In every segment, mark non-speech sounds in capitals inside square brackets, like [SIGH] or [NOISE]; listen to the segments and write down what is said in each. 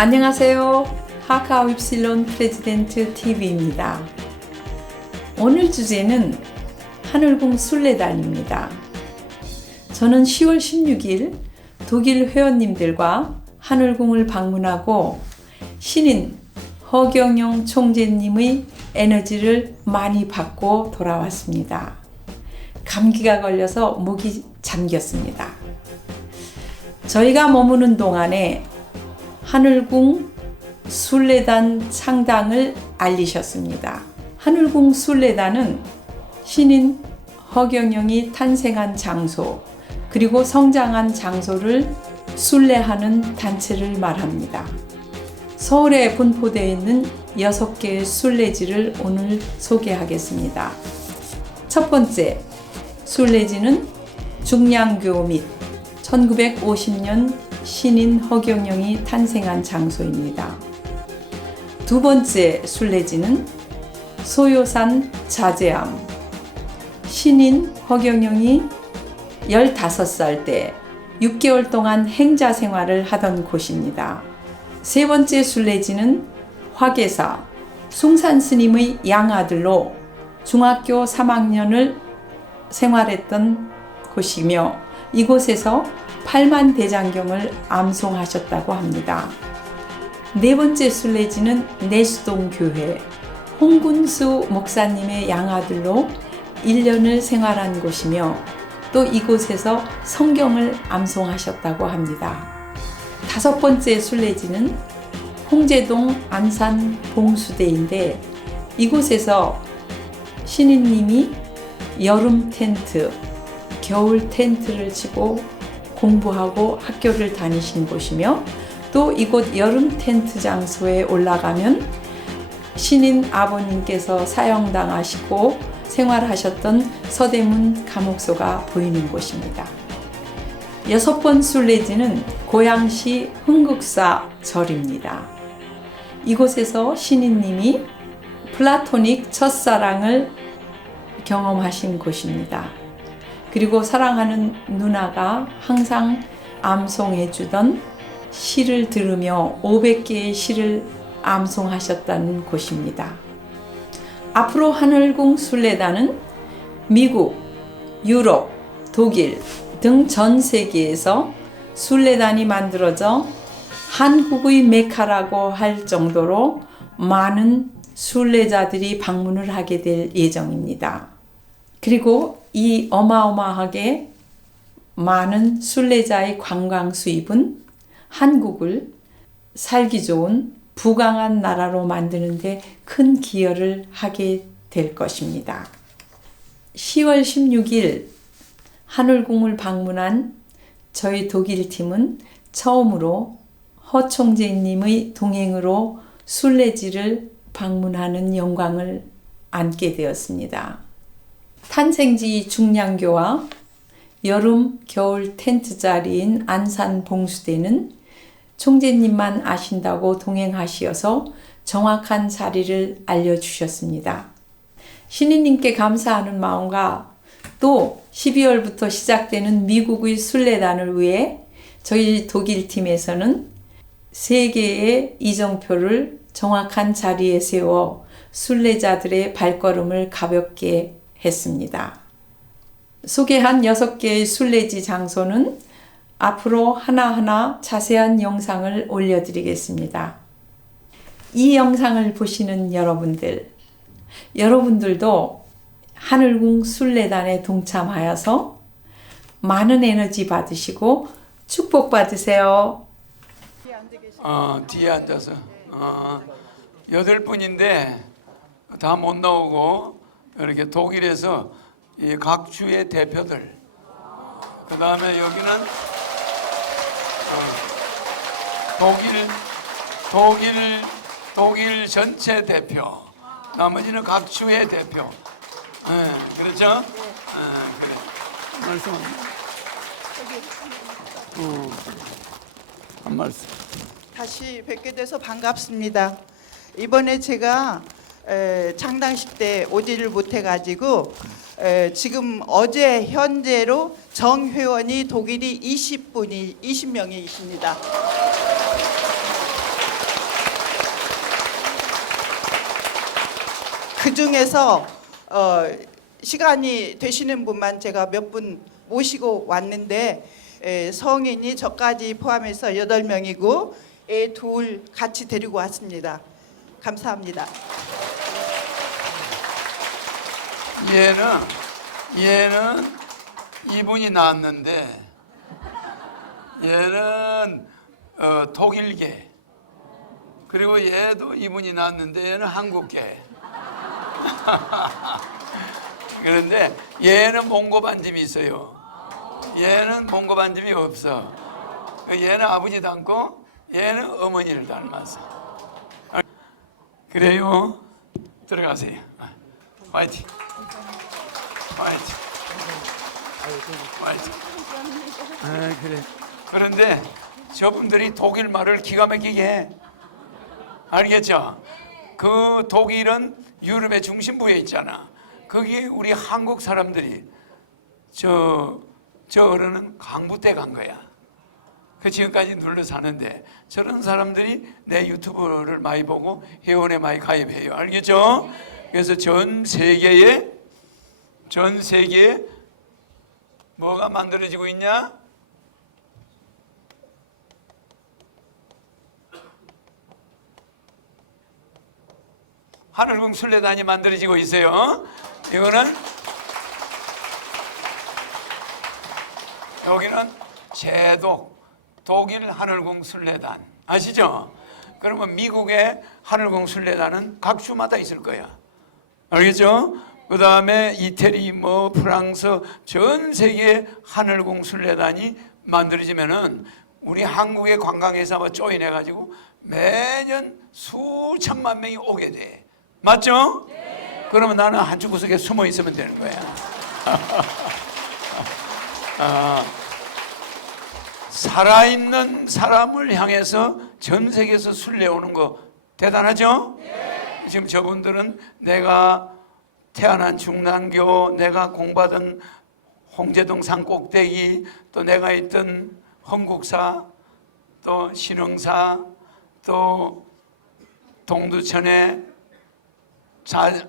안녕하세요. 하카 윕실론 프레지덴트 TV입니다. 오늘 주제는 하늘궁 순례단입니다. 저는 10월 16일 독일 회원님들과 하늘궁을 방문하고 신인 허경영 총재님의 에너지를 많이 받고 돌아왔습니다. 감기가 걸려서 목이 잠겼습니다. 저희가 머무는 동안에 하늘궁 순례단 창당을 알리셨습니다. 하늘궁 순례단은 신인 허경영이 탄생한 장소 그리고 성장한 장소를 순례하는 단체를 말합니다. 서울에 분포되어 있는 6개의 순례지를 오늘 소개하겠습니다. 첫 번째, 순례지는 중량교 및 1950년 신인 허경영이 탄생한 장소입니다. 두 번째 순례지는 소요산 자제암. 신인 허경영이 15살 때 6개월 동안 행자 생활을 하던 곳입니다. 세 번째 순례지는 화계사 숭산 스님의 양아들로 중학교 3학년을 생활했던 곳이며 이곳에서 8만 대장경을 암송하셨다고 합니다. 네 번째 순례지는 내수동 교회 홍군수 목사님의 양아들로 1년을 생활한 곳이며 또 이곳에서 성경을 암송하셨다고 합니다. 다섯 번째 순례지는 홍제동 안산 봉수대인데 이곳에서 신인님이 여름 텐트, 겨울 텐트를 치고 공부하고 학교를 다니신 곳이며 또 이곳 여름 텐트 장소에 올라가면 신인 아버님께서 사형당하시고 생활하셨던 서대문 감옥소가 보이는 곳입니다. 여섯 번 순례지는 고양시 흥국사 절입니다. 이곳에서 신인님이 플라토닉 첫사랑을 경험하신 곳입니다. 그리고 사랑하는 누나가 항상 암송해 주던 시를 들으며 500개의 시를 암송하셨다는 곳입니다. 앞으로 하늘궁 순례단은 미국, 유럽, 독일 등 전 세계에서 순례단이 만들어져 한국의 메카라고 할 정도로 많은 순례자들이 방문을 하게 될 예정입니다. 그리고 이 어마어마하게 많은 순례자의 관광 수입은 한국을 살기 좋은 부강한 나라로 만드는데 큰 기여를 하게 될 것입니다. 10월 16일 하늘궁을 방문한 저희 독일 팀은 처음으로 허 총재님의 동행으로 순례지를 방문하는 영광을 안게 되었습니다. 탄생지 중량교와 여름, 겨울 텐트 자리인 안산 봉수대는 총재님만 아신다고 동행하시어서 정확한 자리를 알려주셨습니다. 신인님께 감사하는 마음과 또 12월부터 시작되는 미국의 순례단을 위해 저희 독일 팀에서는 세 개의 이정표를 정확한 자리에 세워 순례자들의 발걸음을 가볍게 했습니다. 소개한 6개의 순례지 장소는 앞으로 하나하나 자세한 영상을 올려드리겠습니다. 이 영상을 보시는 여러분들, 여러분들도 하늘궁 순례단에 동참하여서 많은 에너지 받으시고 축복 받으세요. 어, 뒤에 앉아서 어, 여덟 분인데 다 못 나오고 이렇게 독일에서 이각 주의 대표들 그 다음에 여기는 어, 독일 독일 독일 전체 대표 나머지는 각 주의 대표 예, 그렇죠? 예, 그래 말씀 한, 어, 한 말씀 다시 뵙게 돼서 반갑습니다. 이번에 제가 에, 창당식 때 오지를 못해가지고 에, 지금 어제 현재로 정 회원이 독일이 20분이 20명이십니다. 그 중에서 어, 시간이 되시는 분만 제가 몇 분 모시고 왔는데 에, 성인이 저까지 포함해서 8명이고 애 둘 같이 데리고 왔습니다. 감사합니다. 얘는 얘는 이분이 낳았는데 얘는 어, 독일계. 그리고 얘도 이분이 낳았는데 얘는 한국계. [LAUGHS] 그런데 얘는 몽고 반점이 있어요. 얘는 몽고 반점이 없어. 얘는 아버지 닮고 얘는 어머니를 닮았어. 그래요? 들어가세요. 화이팅 화이팅. 화이팅. 아 그래. 그런데 저분들이 독일 말을 기가 막히게 해. 알겠죠? 그 독일은 유럽의 중심부에 있잖아. 거기 우리 한국 사람들이 저, 저 어른은 강부 때 간 거야. 그 지금까지 눌러 사는데 저런 사람들이 내 유튜브를 많이 보고 회원에 많이 가입해요. 알겠죠? 그래서 전 세계에 전 세계에 뭐가 만들어지고 있냐? 하늘궁 순례단이 만들어지고 있어요. 이거는 여기는 제독 독일 하늘궁 순례단 아시죠? 그러면 미국의 하늘궁 순례단은 각 주마다 있을 거야. 알겠죠? 그 다음에 이태리, 뭐 프랑스 전 세계 하늘궁 순례단이 만들어지면은 우리 한국의 관광회사와 뭐 조인해 가지고 매년 수천만 명이 오게 돼. 맞죠? 그러면 나는 한쪽 구석에 숨어 있으면 되는 거야. [LAUGHS] 아, 살아있는 사람을 향해서 전 세계에서 순례 오는 거 대단하죠? 지금 저분들은 내가 태어난 중랑교, 내가 공부하던 홍제동 산 꼭대기, 또 내가 있던 헌국사, 또 신흥사, 또 동두천에 자,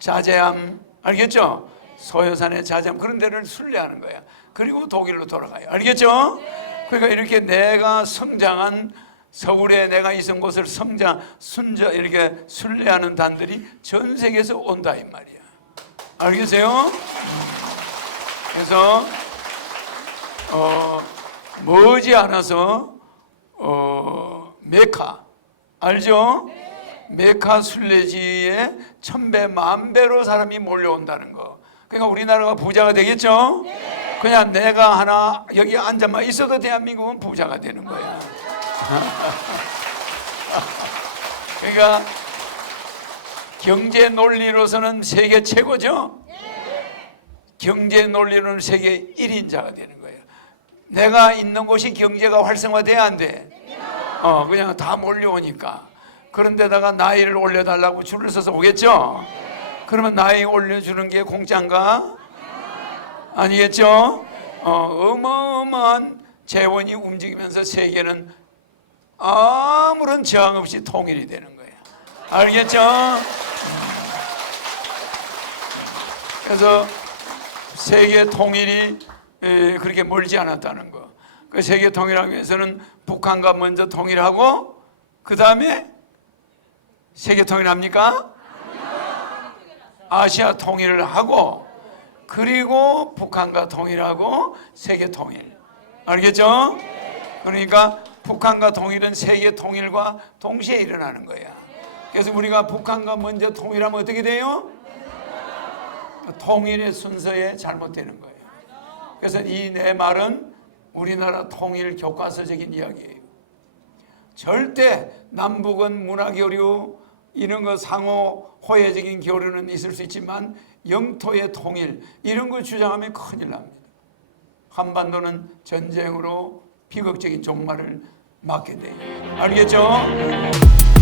자제암 알겠죠? 소요산의 자제암 그런 데를 순례하는 거야. 그리고 독일로 돌아가요. 알겠죠? 그러니까 이렇게 내가 성장한 서울에 내가 있은 곳을 성장 순자 이렇게 순례하는 단들이 전 세계에서 온다 이 말이야. 알겠어요? 그래서 어 머지 않아서 어 메카 알죠? 메카 순례지에 천배 만배로 사람이 몰려온다는 거. 그러니까 우리나라가 부자가 되겠죠? 그냥 내가 하나 여기 앉아만 있어도 대한민국은 부자가 되는 거야. 그러니까 경제 논리로서는 세계 최고죠. 경제 논리로는 세계 1인자가 되는 거예요. 내가 있는 곳이 경제가 활성화돼야 안 돼. 어, 그냥 다 몰려오니까. 그런데다가 나이를 올려달라고 줄을 서서 오겠죠? 그러면 나이 올려주는 게 공짜인가? 아니겠죠? 어, 어마어마한 재원이 움직이면서 세계는 아무런 저항 없이 통일이 되는 거예요. 알겠죠? 그래서 세계 통일이 에, 그렇게 멀지 않았다는 거. 그 세계 통일하기 위해서는 북한과 먼저 통일하고 그 다음에 세계 통일합니까? 아시아 통일을 하고 그리고 북한과 통일하고 세계 통일. 알겠죠? 그러니까 북한과 통일은 세계 통일과 동시에 일어나는 거야. 그래서 우리가 북한과 먼저 통일하면 어떻게 돼요? 통일의 순서에 잘못되는 거예요. 그래서 이 내 말은 우리나라 통일 교과서적인 이야기예요. 절대 남북은 문화 교류 이런 거 상호 호혜적인 교류는 있을 수 있지만 영토의 통일 이런 걸 주장하면 큰일 납니다. 한반도는 전쟁으로 비극적인 종말을 맞게 돼요. 알겠죠?